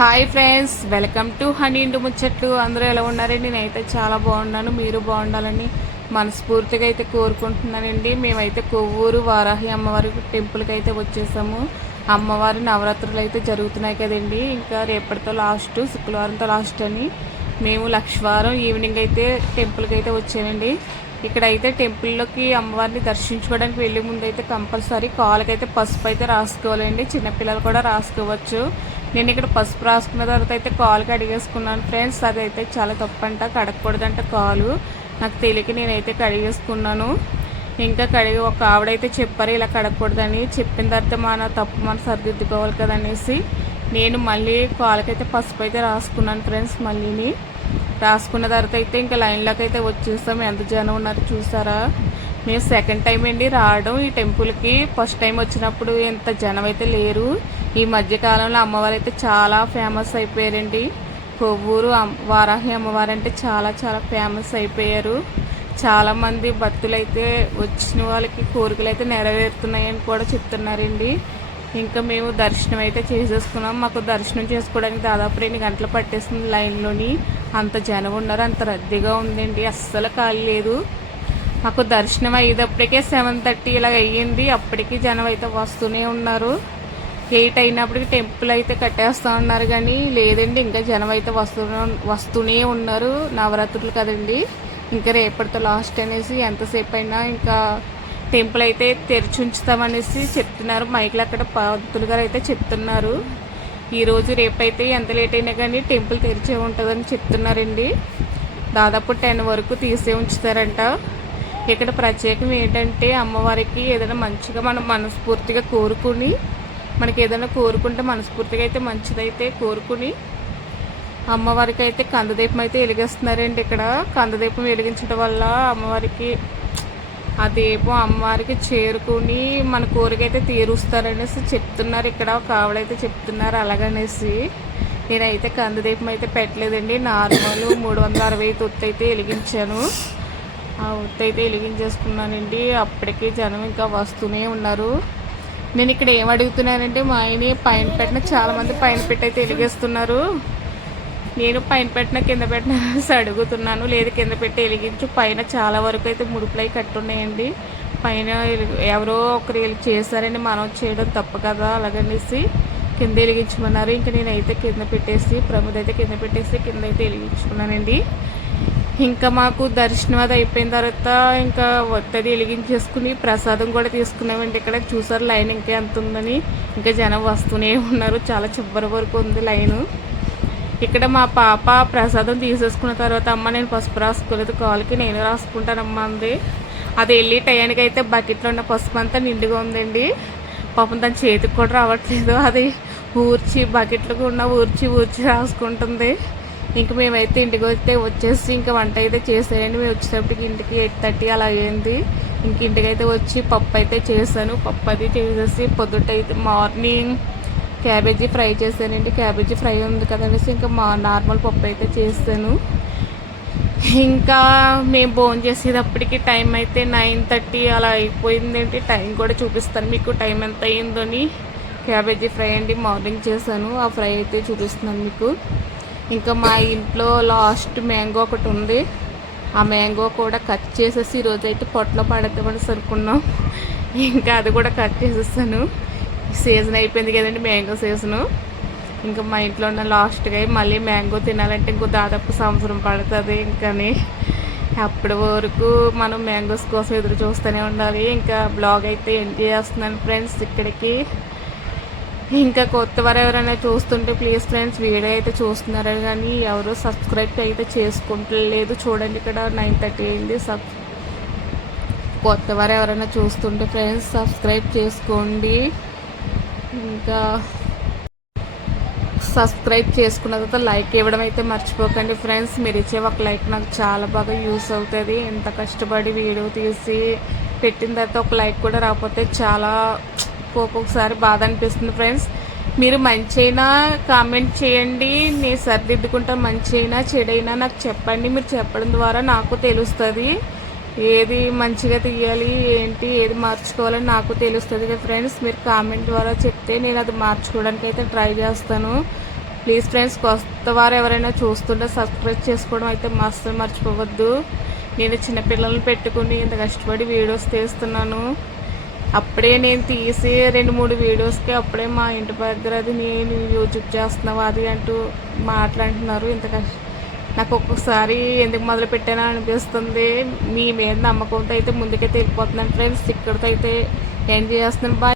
Hi friends welcome to honey Indu ముచ్చట్లు. అందరూ ఎలా ఉన్నారండి? నేనైతే చాలా బాగున్నాను. మీరు బాగుండాలని మనస్ఫూర్తిగా అయితే కోరుకుంటున్నానండి. మేమైతే కొవ్వూరు వారాహి అమ్మవారి టెంపుల్కి అయితే వచ్చేసాము. అమ్మవారి నవరాత్రులు అయితే జరుగుతున్నాయి కదండి. ఇంకా రేపటితో లాస్ట్ శుక్రవారంతో లాస్ట్ అని మేము లక్షవారం ఈవినింగ్ అయితే టెంపుల్కి అయితే వచ్చామండి ఇక్కడ అయితే టెంపుల్లోకి అమ్మవారిని దర్శించుకోవడానికి వెళ్ళే ముందు అయితే కంపల్సరీ కాళ్ళకైతే పసుపు అయితే రాసుకోవాలండి. చిన్నపిల్లలు కూడా రాసుకోవచ్చు. నేను ఇక్కడ పసుపు రాసుకున్న తర్వాత అయితే కాలుకి అడిగేసుకున్నాను ఫ్రెండ్స్ అదైతే చాలా తప్పంట. కడగకూడదంట కాలు. నాకు తెలియక నేనైతే కడిగేసుకున్నాను. ఇంకా కడిగి ఒక ఆవిడైతే చెప్పారు ఇలా కడగకూడదని. చెప్పిన తర్వాత మన తప్పు మనం సరిదిద్దుకోవాలి కదనేసి నేను మళ్ళీ కాలుకైతే పసుపు అయితే రాసుకున్నాను ఫ్రెండ్స్ మళ్ళీని. రాసుకున్న తర్వాత అయితే ఇంకా లైన్లోకి అయితే వచ్చేస్తాం ఎంత జనం ఉన్నారు చూసారా? మేము సెకండ్ టైం అండి రావడం. ఈ టెంపుల్కి ఫస్ట్ టైం వచ్చినప్పుడు ఎంత జనం అయితే లేరు. ఈ మధ్యకాలంలో అమ్మవారు అయితే చాలా ఫేమస్ అయిపోయారండి. కొవ్వూరు వారాహి అమ్మవారు అంటే చాలా చాలా ఫేమస్ అయిపోయారు. చాలామంది భక్తులు అయితే వచ్చిన వాళ్ళకి కోరికలు అయితే నెరవేరుతున్నాయని కూడా చెప్తున్నారండి. ఇంకా మేము దర్శనం అయితే చేసేసుకున్నాం. మాకు దర్శనం చేసుకోవడానికి దాదాపు రెండు గంటలు పట్టేసింది లైన్లోని. అంత జనం ఉన్నారు. అంత రద్దీగా ఉందండి. అస్సలు ఖాళీ లేదు. మాకు దర్శనం అయ్యేటప్పటికే సెవెన్ థర్టీ ఇలా అయ్యింది. అప్పటికి జనం అయితే వస్తూనే ఉన్నారు. ఎయిట్ అయినప్పటికి టెంపుల్ అయితే కట్టేస్తా ఉన్నారు కానీ లేదండి ఇంకా జనం అయితే వస్తూనే వస్తూనే ఉన్నారు. నవరాత్రులు కదండి. ఇంకా రేపటితో లాస్ట్ అనేసి ఎంతసేపు అయినా ఇంకా టెంపుల్ అయితే తెరిచి ఉంచుతామనేసి చెప్తున్నారు. మైక్లు అక్కడ పంతులు గారు అయితే చెప్తున్నారు. ఈరోజు రేపైతే ఎంత లేట్ అయినా కానీ టెంపుల్ తెరిచే ఉంటుందని చెప్తున్నారండి. దాదాపు టెన్ వరకు తీసే ఉంచుతారంట. ఇక్కడ ప్రత్యేకం ఏంటంటే అమ్మవారికి ఏదైనా మంచిగా మనం మనస్ఫూర్తిగా కోరుకుని మనకి ఏదైనా కోరుకుంటే మనస్ఫూర్తిగా అయితే మంచిదైతే కోరుకుని అమ్మవారికి అయితే కందదీపం అయితే వెలిగిస్తున్నారండి ఇక్కడ. కందదీపం వెలిగించడం వల్ల అమ్మవారికి ఆ దీపం అమ్మవారికి చేరుకుని మన కోరిక అయితే తీరుస్తారనేసి చెప్తున్నారు. ఇక్కడ ఒక ఆవిడైతే చెప్తున్నారు అలాగనేసి. నేనైతే కందదీపం అయితే పెట్టలేదండి. నార్మల్ మూడు వందల అరవై తొత్తు అయితే వెలిగించాను. ఆ ఒత్తు అయితే వెలిగించేసుకున్నానండి. అప్పటికే జనం ఇంకా వస్తూనే ఉన్నారు. నేను ఇక్కడ ఏం అడుగుతున్నానంటే మా ఆయన పైన పెట్టిన చాలామంది పైన పెట్టి అయితే వెలిగేస్తున్నారు. నేను పైన పెట్టిన కింద పెట్టిన అడుగుతున్నాను. లేదు కింద పెట్టి వెలిగించు. పైన చాలా వరకు అయితే ముడుపులై కట్టున్నాయండి. పైన ఎవరో ఒకరు వెళ్ళి చేశారని మనం చేయడం తప్పు కదా అలాగనేసి కింద వెలిగించమన్నారు. ఇంకా నేనైతే కింద పెట్టేసి ప్రముద అయితే కింద పెట్టేసి కింద అయితే వెలిగించుకున్నానండి. ఇంకా మాకు దర్శనం అది అయిపోయిన తర్వాత ఇంకా ఒత్తది వెలిగించేసుకుని ప్రసాదం కూడా తీసుకున్నామండి. ఇక్కడ చూసారు లైన్ ఇంకా ఎంత ఉందని. ఇంకా జనం వస్తూనే ఉన్నారు. చాలా చివరి వరకు ఉంది లైను. ఇక్కడ మా పాప ప్రసాదం తీసేసుకున్న తర్వాత అమ్మ నేను పసుపు రాసుకోలేదు. కాలుకి నేను రాసుకుంటానమ్మా అంది. అది వెళ్ళి టయానికి అయితే బకెట్లో ఉన్న పసుపు అంతా నిండుగా ఉందండి. పాపం తన చేతికి కూడా రావట్లేదు. అది ఊర్చి బకెట్లో ఉన్న ఊర్చి ఊర్చి రాసుకుంటుంది. ఇంక మేమైతే ఇంటికి వస్తే వచ్చేసి ఇంకా వంట అయితే చేసేయండి. మేము వచ్చేటప్పటికి ఇంటికి ఎయిట్ థర్టీ అలా అయ్యింది ఇంక ఇంటికైతే వచ్చి పప్పు అయితే చేశాను. పప్పు అది చేసేసి పొద్దుటైతే అయితే మార్నింగ్ క్యాబేజీ ఫ్రై చేశానండి. క్యాబేజీ ఫ్రై ఉంది కదనేసి ఇంకా మా నార్మల్ పప్పు అయితే చేస్తాను. ఇంకా మేము భోజనం చేసేటప్పటికి టైం అయితే నైన్ థర్టీ అలా అయిపోయిందండి. టైం కూడా చూపిస్తాను మీకు టైం ఎంత అయ్యిందని క్యాబేజీ ఫ్రై అండి మార్నింగ్ చేశాను. ఆ ఫ్రై అయితే చూపిస్తున్నాను మీకు. ఇంకా మా ఇంట్లో లాస్ట్ మ్యాంగో ఒకటి ఉంది. ఆ మ్యాంగో కూడా కట్ చేసేసి ఈరోజు అయితే పొట్టలో పడద్దామని అనుకున్నాం. ఇంకా అది కూడా కట్ చేసేస్తాను. సీజన్ అయిపోయింది కదండి మ్యాంగో సీజను. ఇంకా మా ఇంట్లో ఉన్న లాస్ట్గా మళ్ళీ మ్యాంగో తినాలంటే ఇంకో దాదాపు సంవత్సరం పడుతుంది ఇంకని. అప్పటి వరకు మనం మ్యాంగోస్ కోసం ఎదురు చూస్తూనే ఉండాలి. ఇంకా బ్లాగ్ అయితే ఎంజాయ్ చేస్తున్నాను ఫ్రెండ్స్ ఇక్కడికి. ఇంకా కొత్త వారు ఎవరైనా చూస్తుంటే ప్లీజ్ ఫ్రెండ్స్ వీడియో అయితే చూస్తున్నారు కానీ ఎవరు సబ్స్క్రైబ్ అయితే చేసుకుంటలేదు. చూడండి ఇక్కడ నైన్ థర్టీ అయింది. సబ్ కొత్త వారు ఎవరైనా చూస్తుంటే ఫ్రెండ్స్ సబ్స్క్రైబ్ చేసుకోండి. ఇంకా సబ్స్క్రైబ్ చేసుకున్న తర్వాత లైక్ ఇవ్వడం అయితే మర్చిపోకండి ఫ్రెండ్స్. మీరు ఇచ్చే ఒక లైక్ నాకు చాలా బాగా యూస్ అవుతుంది. ఎంత కష్టపడి వీడియో తీసి పెట్టిన తర్వాత ఒక లైక్ కూడా రాకపోతే చాలా ఒక్కొక్కసారి బాధ అనిపిస్తుంది ఫ్రెండ్స్. మీరు మంచి అయినా కామెంట్ చేయండి. నేను సరిదిద్దుకుంటా మంచి అయినా చెడైనా నాకు చెప్పండి. మీరు చెప్పడం ద్వారా నాకు తెలుస్తుంది. ఏది మంచిగా తీయాలి ఏంటి ఏది మార్చుకోవాలని నాకు తెలుస్తుంది కదా ఫ్రెండ్స్. మీరు కామెంట్ ద్వారా చెప్తే నేను అది మార్చుకోవడానికి అయితే ట్రై చేస్తాను. ప్లీజ్ ఫ్రెండ్స్ కొత్త వారు ఎవరైనా చూస్తుంటే సబ్స్క్రైబ్ చేసుకోవడం అయితే మస్తు మర్చిపోవద్దు. నేను చిన్నపిల్లల్ని పెట్టుకుని ఇంత కష్టపడి వీడియోస్ తీస్తున్నాను. అప్పుడే నేను తీసి రెండు మూడు వీడియోస్కి అప్పుడే మా ఇంటి దగ్గర అది నేను యూట్యూబ్ చేస్తున్నావు అది అంటూ మాట్లాడుతున్నారు. ఇంత కష్ట నాకు ఒక్కొక్కసారి ఎందుకు మొదలు పెట్టానో అనిపిస్తుంది. మీ మీద నమ్మకంతో అయితే ముందుకే తెలిపోతున్నాను ఫ్రెండ్స్. ఇక్కడితో అయితే ఏం చేస్తున్నాను బాయ్